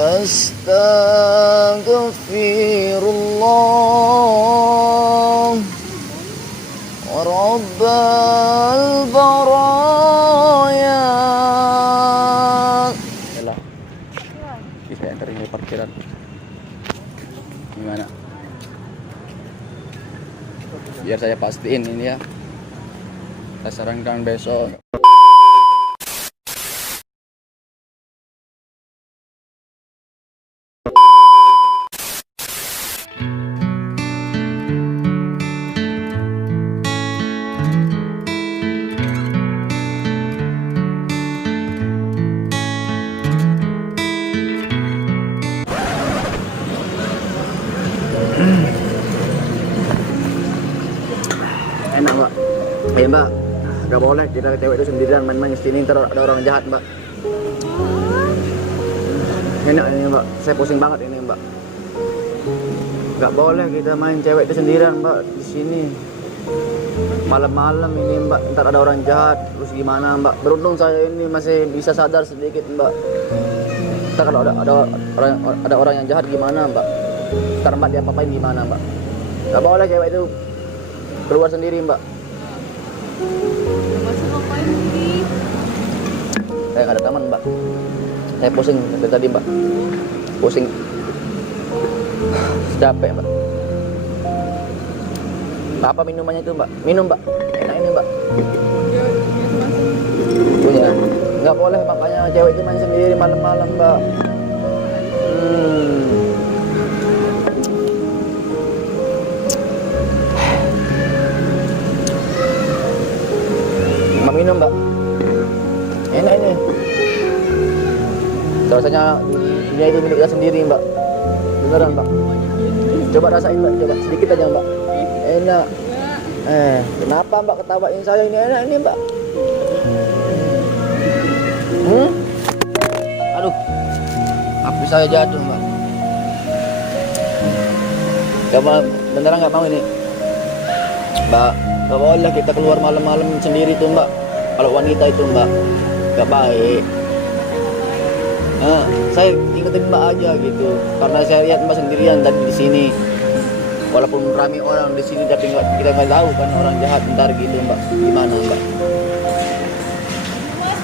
Astaghfirullah Rabbal baraya. Yalah. Bisa antar ini parkiran. Gimana? Biar saya pastiin ini ya. Saya sarankan besok. Enak mbak, iya mbak, gak boleh kita cewek itu sendirian main-main kesini, ntar ada orang jahat mbak. Enak ini mbak, saya pusing banget ini mbak. Gak boleh kita main cewek itu sendirian mbak di sini. Malam-malam ini mbak, ntar ada orang jahat, terus gimana mbak? Beruntung saya ini masih bisa sadar sedikit mbak. Ntar kalau ada orang yang jahat gimana mbak? Ntar mbak dia apain gimana mbak? Gak boleh cewek itu keluar sendiri mbak. Masa ngapain sih? Saya nggak ada teman mbak. Saya pusing dari tadi mbak. Pusing. Capek mbak. Apa minumannya itu mbak? Minum mbak. Enak ini mbak. Punya. Nggak boleh makanya cewek itu main sendiri malam-malam mbak. Minum mbak, enak ini. Rasanya dunia itu milik kita sendiri mbak, beneran mbak. Coba rasain mbak, coba sedikit aja mbak. Enak. Kenapa mbak ketawain saya? Ini enak ini mbak. Aduh, HP saya jatuh mbak. Coba beneran nggak mau ini mbak. Gak boleh kita keluar malam-malam sendiri tuh mbak. Kalau wanita itu mbak gak baik. Saya ingetin mbak aja gitu, karena saya lihat mbak sendirian tadi di sini. Walaupun ramai orang di sini, tapi kita nggak tahu kan orang jahat ntar gitu mbak. Gimana mbak?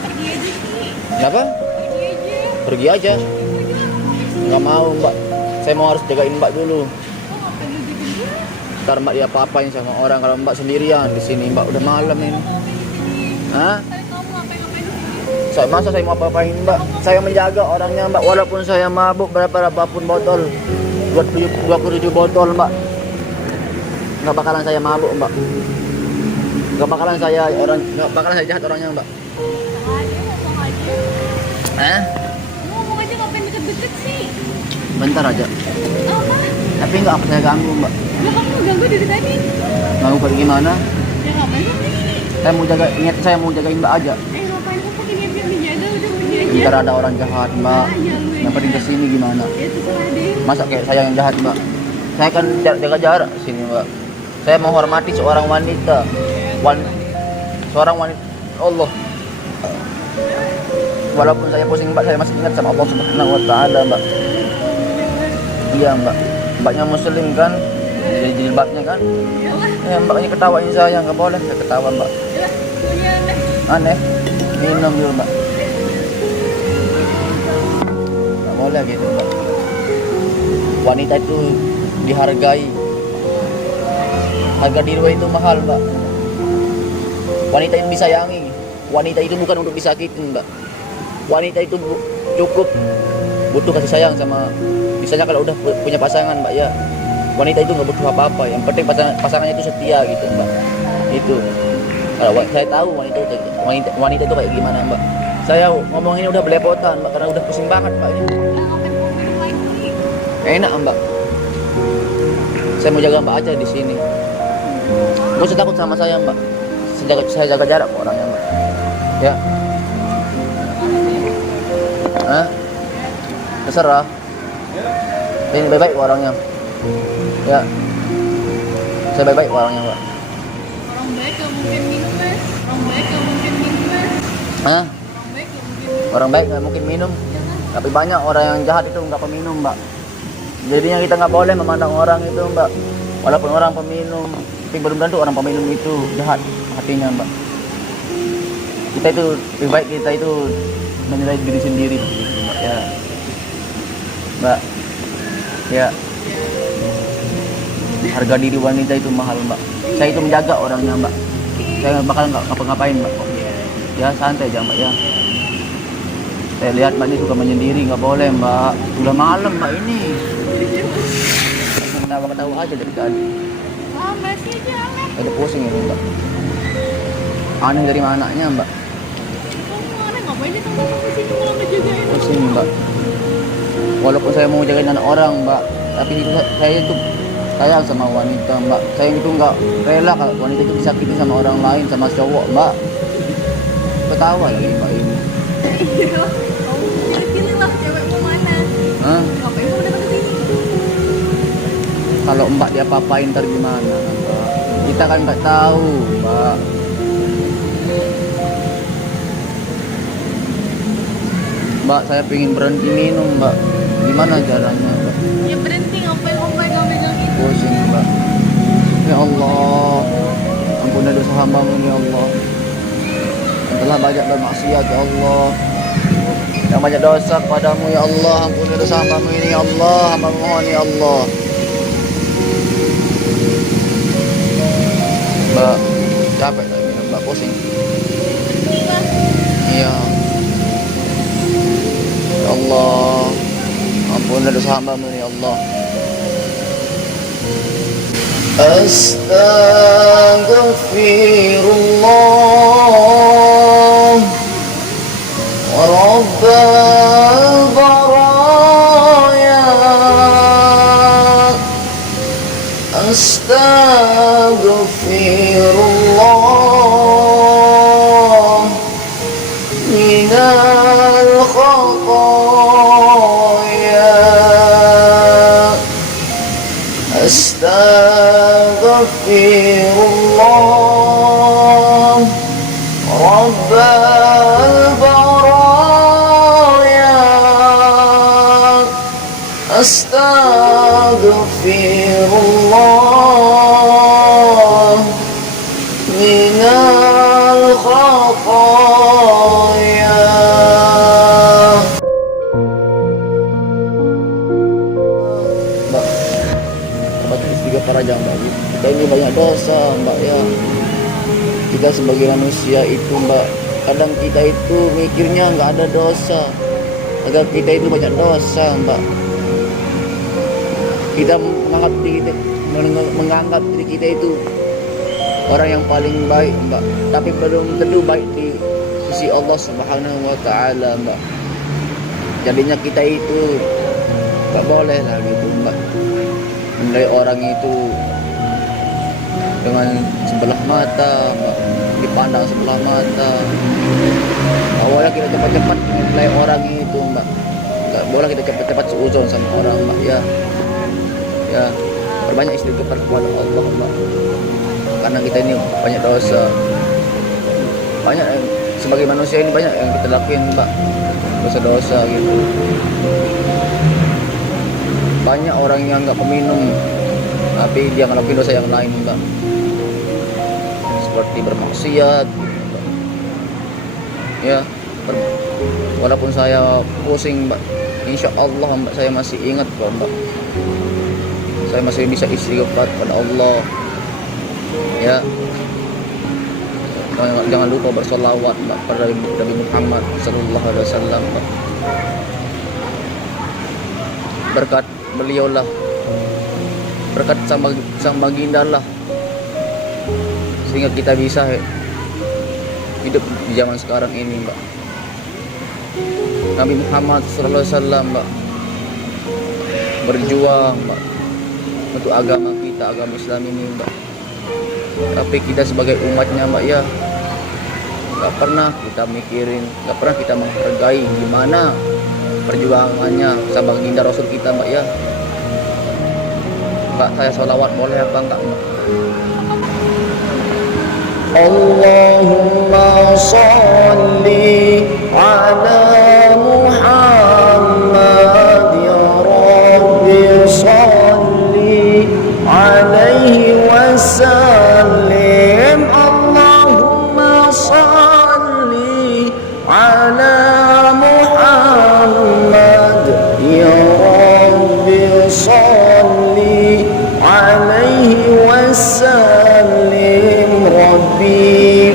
Pergi aja sih. Kenapa? Pergi aja. Pergi aja. Nggak mau mbak. Saya mau harus jagain mbak dulu. Ntar mbak dia apa-apain sama orang kalau mbak sendirian di sini mbak, udah malam ini. Hah? Masa saya mau apa-apain mbak? Saya menjaga orangnya mbak, walaupun saya mabuk berapapun botol, 27 botol mbak, nggak bakalan saya mabuk mbak, nggak bakalan saya jahat orangnya mbak. Ngomong aja. Ngomong aja ngapain deket-deket sih? Bentar aja. Apa? Tapi nggak apa saya ganggu mbak. Lah kamu ganggu dari tadi. Ganggu kayak gimana? Ya ngapain sih? Saya mau jagain mbak aja. Ngapain kamu pakai niat dijaga, udah pergi aja. Ntar ada orang jahat mbak. Yang penting kesini gimana? Ya terserah deh. Masa kayak saya yang jahat mbak? Saya kan jaga jarak sini mbak. Saya menghormati seorang wanita. Seorang wanita Allah. Walaupun saya pusing mbak, saya masih ingat sama Allah Subhanahu wa Ta'ala mbak. Iya mbak. Mbaknya muslim kan, jadi jilbabnya kan. Ya mbaknya ketawain saya, nggak boleh saya ketawa mbak. Aneh. Minum dulu mbak. Nggak boleh gitu mbak. Wanita itu dihargai. Harga diri itu mahal mbak. Wanita itu disayangi. Wanita itu bukan untuk disakitin mbak. Wanita itu cukup butuh kasih sayang sama, misalnya kalau udah punya pasangan mbak ya, wanita itu nggak butuh apa-apa, yang penting pasangannya itu setia gitu mbak. Itu kalau saya tahu wanita itu kayak gimana mbak. Saya ngomong ini udah belepotan mbak, karena udah pusing banget mbak ini. Enak mbak, saya mau jaga mbak aja di sini. Gak usah takut sama saya mbak, saya jaga jarak ke orangnya mbak ya. Terserah. Ini baik-baik orangnya. Ya. Saya baik-baik orangnya, Mbak. Orang baik gak mungkin minum, Mas. Orang baik gak mungkin minum, Mas. Hah? Orang baik gak mungkin minum. Orang baik nggak mungkin minum. Tapi banyak orang yang jahat itu nggak peminum, Mbak. Jadinya kita nggak boleh memandang orang itu, Mbak. Walaupun orang peminum, tapi belum tentu orang peminum itu jahat hatinya, Mbak. Kita itu lebih baik kita itu menilai diri sendiri, Mbak. Ya, Mbak. Ya, harga diri wanita itu mahal, Mbak. Saya itu menjaga orangnya, Mbak. Saya bakal nggak ngapa-ngapain, Mbak. Ya santai aja, Mbak, ya. Saya lihat Mbak ini suka menyendiri, nggak boleh, Mbak. Udah malam, Mbak, ini. Ketawa-ketawa aja dari tadi. Ah, masih aja aneh. Ada pusing ini, Mbak. Aneh dari mananya, Mbak? Kamu aneh ngapain dia datang ke sini malah ngejagain orang? Pusing, Mbak. Walaupun saya mau jagain anak orang, Mbak, tapi itu saya itu sayang sama wanita, Mbak. Saya itu nggak rela kalau wanita itu disakiti sama orang lain, sama cowok, Mbak. Ketawa lagi, Mbak, ini. Iya, kamu pilih-pilih lah cewekmu mana. Hah? Ngapain kamu datang ke sini? Kalau Mbak dia apa-apain ntar gimana, Mbak? Kita kan nggak tahu, Mbak. Mbak, saya pengen berhenti minum, Mbak. Gimana caranya, Mbak? Ya berhenti, ngapain kamu pegang-pegang itu? Pusing, Mbak. Ya Allah, ampuni dosa hamba-Mu ini, ya Allah. Yang telah banyak bermaksiat, ya Allah. Yang banyak dosa kepadamu, ya Allah. Ampuni dosa hamba-Mu ini, ya Allah. Hamba mohon, ya Allah. Mbak, capek tak minum, Mbak, pusing. Iya. Iya. Ya Allah, ampuni dosa hamba-Mu ini, ya Allah. Astaghfirullah wa rabbal baraya. Astaghfirullah minal khataya. Astaghfirullah rabbal baraya. Astaghfirullah minal khataya. Mbak, sebagai istighfar aja, Mbak. Kita ini banyak dosa, Mbak, ya. Kita sebagai manusia itu, Mbak, kadang kita itu mikirnya nggak ada dosa, agar kita itu banyak dosa, Mbak. Kita menganggap diri kita itu orang yang paling baik, Mbak, tapi belum tentu baik di sisi Allah Subhanahu wa Ta'ala, Mbak. Jadinya kita itu nggak boleh lah gitu, Mbak, menilai orang itu dengan sebelah mata, Mbak, dipandang sebelah mata. Awalnya kita cepat-cepat menilai orang itu, Mbak. Nggak boleh kita cepat-cepat seuzon sama orang, Mbak, ya. Ya, perbanyak istighfar kepada Allah, Mbak. Karena kita ini banyak dosa. Banyak sebagai manusia ini banyak yang kita lakuin, Mbak. Dosa-dosa gitu. Banyak orang yang nggak peminum, tapi dia ngelakuin dosa yang lain, Mbak. Seperti bermaksiat, Mbak. Ya, walaupun saya pusing, Mbak, insya Allah, Mbak, saya masih ingat kok, Mbak. Saya masih bisa istighfar kepada Allah. Ya, jangan lupa bersolawat, Mbak, pada Nabi Muhammad Sallallahu Alaihi Wasallam, Mbak. Berkat beliau lah, berkat sang baginda lah, sehingga kita bisa hidup di zaman sekarang ini, Mbak. Nabi Muhammad Sallallahu Alaihi Wasallam, Mbak, berjuang, Mbak, untuk agama kita, agama Islam ini, Mbak. Tapi kita sebagai umatnya, Mbak, ya, nggak pernah kita mikirin, nggak pernah kita menghargai gimana perjuangannya sama baginda Rasul kita, Mbak, ya. Mbak, saya sholawat boleh apa enggak, Mbak? Allahumma sholli ala Muhammad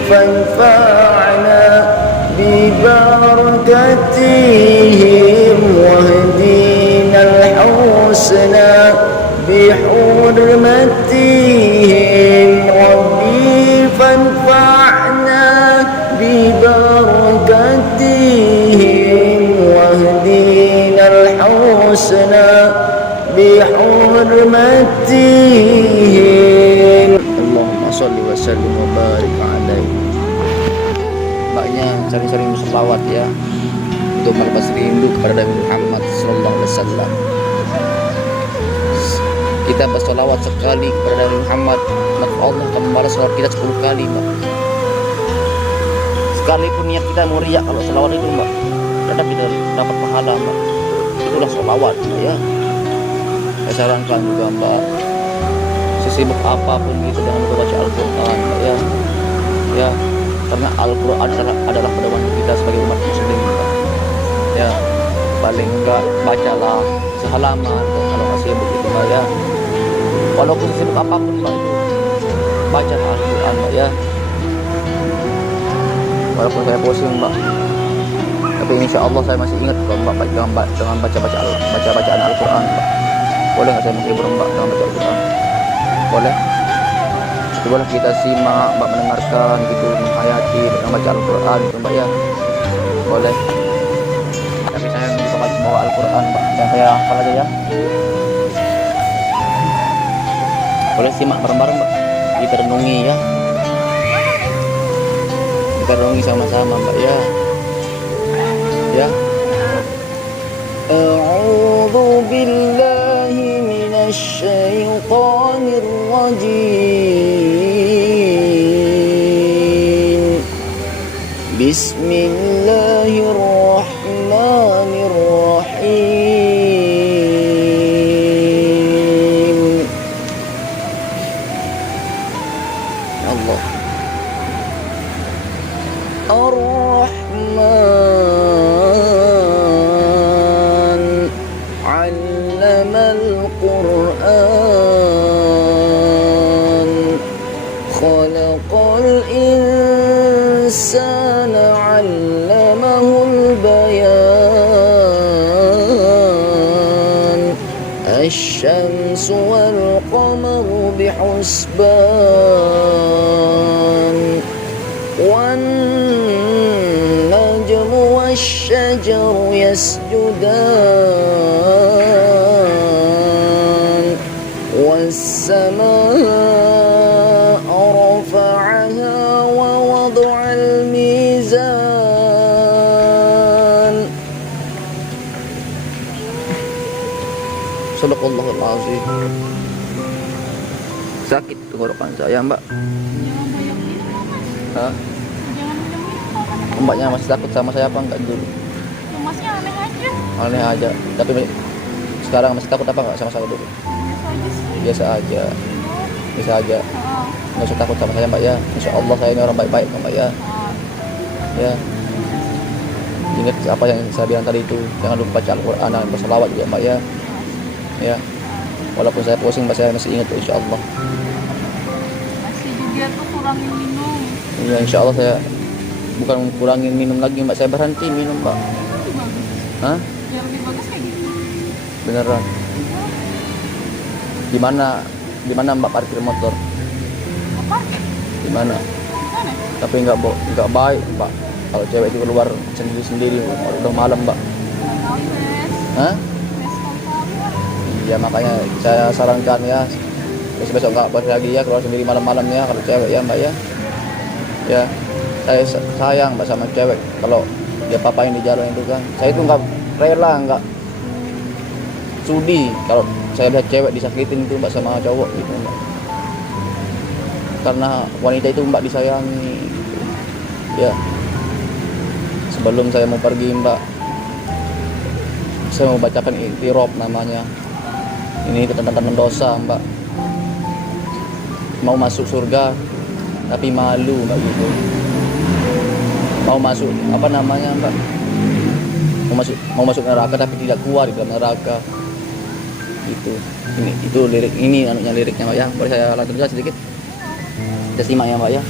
فانفعنا ببركتهم واهدنا الحسنى بحرمتهم ربي فانفعنا ببركتهم واهدنا الحسنى بحرمتهم اللهم صل وسلم وبارك عليه. Mbaknya sering-sering berselawat ya, untuk melepas rindu kepada Nabi Muhammad sallallahu alaihi wasallam. Kita berselawat sekali kepada Nabi Muhammad, maka Allah akan membalas selawat kita 10 kali, Mbak. Sekalipun niat kita mau riak kalau selawat itu, Mbak, tetap kita dapat pahala, Mbak. Itulah selawat ya. Saya sarankan juga, Mbak, sesibuk apapun itu jangan lupa baca Al-Quran, Mbak, ya. Ya, karena Al-Quran adalah pedoman kita sebagai umat muslim, Mbak. Ya, paling enggak bacalah sehalaman kalau masih sibuk itu, Mbak, ya. Walaupun sibuk apapun, Mbak, itu baca Al-Quran, Mbak, ya. Walaupun saya pusing, Mbak, tapi insya Allah saya masih ingat kalau Mbak dengan bacaan Al-Quran, Mbak. Boleh nggak saya menghibur Mbak dengan baca Al-Quran? Boleh? Cobalah kita simak, Mbak, mendengarkan gitu, menghayati dengan baca Al-Quran gitu, Mbak, ya. Boleh. Tapi saya bisa bawa Al-Quran, Mbak, yang saya hafal aja ya. Boleh simak bareng-bareng, Mbak. Kita renungi ya. Kita renungi sama-sama, Mbak, ya. Ya. A'udzu billahi minasy syaithanir rajim. Bismillahirrahmanirrahim. Allah. Ar-Rahman 'allamal Qur'an khalaqal insana 'allamahul bayan asy-syamsu wal qamaru bihusban والنجم والشجر يسجدان والسماء رفعها ووضع الميزان. Sadaqallahul azim. Sakit tenggorokan saya, Mbak. Jangan banyak minum, Mas. Hah? Jangan banyak minum. Mbaknya masih takut sama saya apa enggak dulu? Ya, Masnya aneh aja. Aneh aja. Tapi sekarang masih takut apa enggak sama saya dulu? Biasa aja sih. Biasa aja. Biasa aja. Ah, Nggak usah takut sama saya, Mbak, ya. Insya Allah saya ini orang baik-baik, Mbak, ya. ah. Ya. Ingat apa yang saya bilang tadi itu. Jangan lupa baca Al-Quran dan berselawat juga, Mbak, ya. Ya. Walaupun saya pusing, Mbak, saya masih ingat tuh, insya Allah. Masih juga tuh kurangin minum. Ya, insya Allah saya bukan kurangin minum lagi, Mbak. Saya berhenti minum, Mbak. Lebih bagus. Hah? Biar lebih bagus kayak gitu. Beneran. Di mana Mbak parkir motor? Apa? Di mana? Gimana? Tapi nggak baik, Mbak. Kalau cewek itu keluar sendiri-sendiri, udah malam, Mbak. Nggak tahu, Wes. Hah? Wes kali lah. Iya, makanya saya sarankan ya, besok nggak boleh lagi ya keluar sendiri malam-malam ya kalau cewek ya, Mbak, ya. Ya, saya sayang, Mbak, sama cewek kalau dia papain di jalan itu kan. Saya itu nggak rela, nggak sudi kalau saya lihat cewek disakitin itu, Mbak, sama cowok gitu, Mbak. Karena wanita itu, Mbak, disayangi gitu. Ya. Sebelum saya mau pergi, Mbak, saya mau bacakan Iqtirab namanya. Ini tentang dosa, Mbak. Mau masuk surga tapi malu, Mbak, gitu. Mau masuk apa namanya, Mbak? Mau masuk neraka tapi tidak keluar di dalam neraka. Itu lirik ini liriknya, Mbak, ya. Boleh saya lanjutkan sedikit? Kita simak ya, Mbak, ya.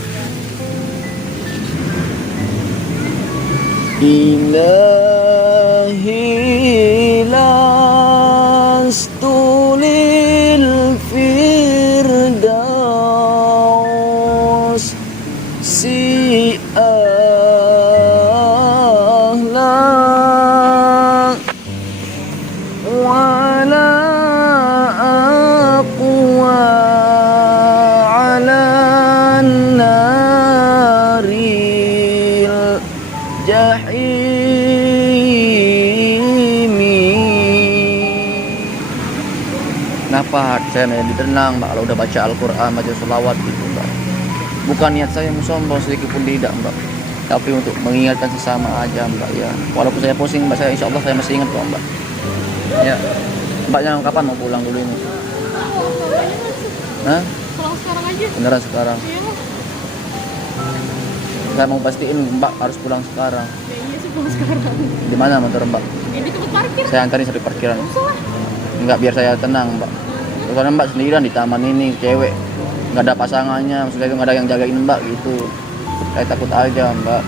Ilahi lastu lil firdaus si ahla wala aqwa ala naril jahimi. Kenapa hati saya menjadi tenang mbak kalau udah baca Al-Quran, baca sholawat gitu mbak? Bukan niat saya mau sombong sedikit pun tidak mbak, tapi untuk mengingatkan sesama aja mbak ya. Walaupun saya pusing mbak, saya insya Allah saya masih ingat kok mbak ya. Mbaknya kapan mau pulang dulu ini? Hah? Pulang sekarang aja. Beneran sekarang? Iya. Saya mau pastiin mbak harus pulang sekarang. Ya iya sih pulang sekarang. Di mana motor mbak? Ya di tempat parkir. Saya antarin sampai parkiran. Usah lah. Enggak, biar saya tenang mbak. Soalnya mbak sendirian di taman ini, cewek, nggak ada pasangannya, maksudnya itu nggak ada yang jagain mbak gitu. Saya takut aja mbak,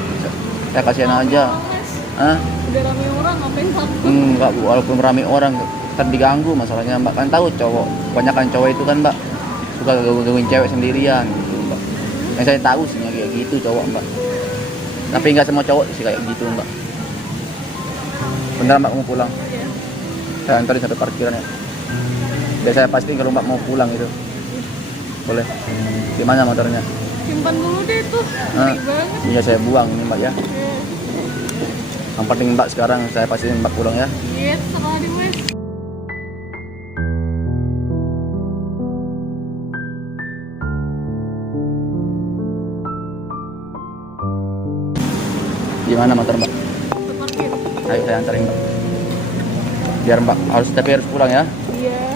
saya kasihan aja. Males. Hah? Udah rame orang ngapain takut? Enggak, walaupun rame orang kan diganggu masalahnya mbak. Kan tahu cowok, kebanyakan cowok itu kan mbak suka gangguin cewek sendirian gitu mbak. Yang saya tahu sih kayak gitu cowok mbak. Tapi nggak semua cowok sih kayak gitu mbak. Bener mbak mau pulang? Iya. Saya antarin sampai parkiran ya. Biar saya pastiin kalau mbak mau pulang itu. Boleh. Gimana motornya? Simpan dulu deh tuh. Hah? Ngeri banget. Iya saya buang ini mbak ya. Iya. Yang penting mbak sekarang saya pastiin mbak pulang ya. Iya, terserah di Mas. Gimana motor mbak? Tempat parkir. Ayo saya antarin mbak. Biar mbak harus pulang ya. Iya.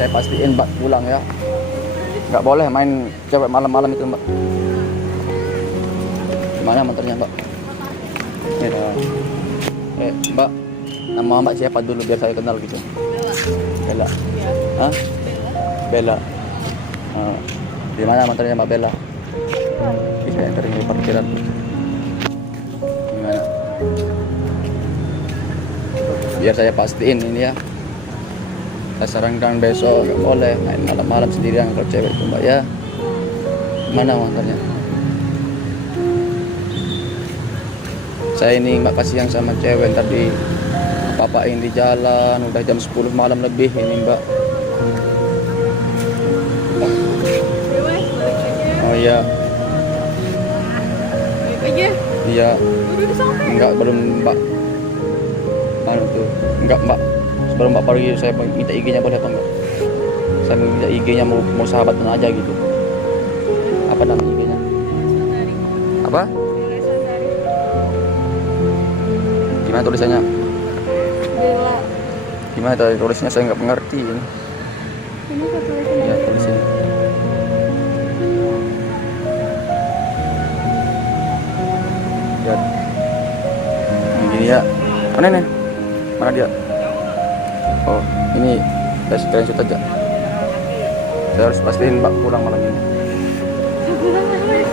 Saya pastiin mbak pulang ya. Nggak boleh main cewek malam-malam itu mbak. Gimana motornya mbak? Ya. Mbak, nama mbak siapa dulu biar saya kenal gitu? Bella. Iya. Hah? Bella. Di mana motornya mbak Bella? Saya antarin di parkiran. Gimana? Biar saya pastiin ini ya. Saya sarankan besok nggak boleh main malam-malam sendirian kalau cewek itu mbak ya. Mana motornya? Saya ini mbak kasihan sama cewek tadi papain di jalan udah jam 10 malam lebih ini mbak. Udah Mas, balik aja. Oh iya, Balik aja. iya. Udah sampai. Enggak, belum mbak. Mana tuh? Enggak mbak. Sebelum mbak pergi saya minta IG-nya boleh apa enggak? Saya minta IG-nya mau sahabatan aja gitu. Apa nama IG-nya? Sandari. Apa? Bella Sandari. Gimana tulisannya? Bella. Gimana tulisnya saya nggak mengerti ini. Ini satu lagi. Ya tulis ini. Ya. Ini ya. Mana nih? Mana dia? Oh, ini saya screenshot aja. Saya harus pastiin mbak pulang malam ini. Sebulan lah Mas.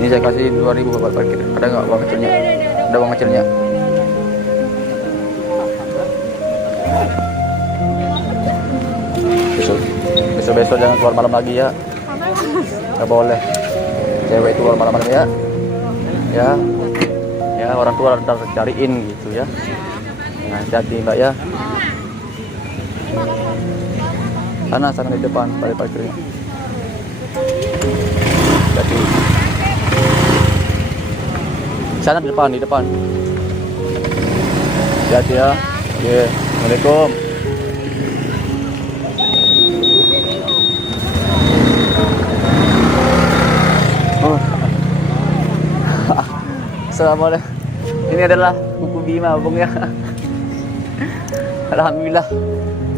Ini saya kasih 2.000 buat parkir. Ada nggak uang kecilnya? Ada uang kecilnya? Besok jangan keluar malam lagi ya. Mana Mas? Nggak boleh. Cewek itu keluar malam-malam ya. Ya. Ya, orang tua ntar cariin gitu ya. Nah, hati-hati mbak ya. Sana di depan balik parkirnya. Jadi sana di depan. Hati-hati ya. Oke, Assalamualaikum. Assalamualaikum. Ini adalah buku Bima, Bung ya. Alhamdulillah.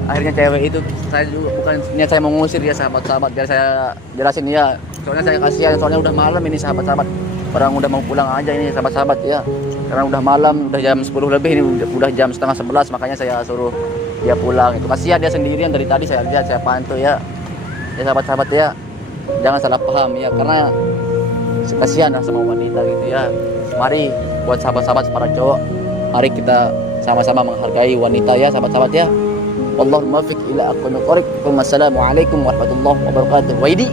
Akhirnya cewek itu saya juga bukan niat saya mau ngusir ya sahabat-sahabat, biar saya jelasin ya. Soalnya saya kasihan, soalnya udah malam ini sahabat-sahabat. Orang udah mau pulang aja ini sahabat-sahabat ya. Karena udah malam, udah jam 10 lebih ini udah jam setengah 11, makanya saya suruh dia pulang. Itu kasihan dia sendirian dari tadi saya lihat, saya pantau ya. Ya sahabat-sahabat ya. Jangan salah paham ya, karena kasihan lah sama wanita gitu ya. Mari buat sahabat-sahabat para cowok, mari kita sama-sama menghargai wanita ya sahabat-sahabat ya. Wallahul muwaffiq ila aqwamit thoriq. Wassalamualaikum warahmatullahi wabarakatuh. Waidi.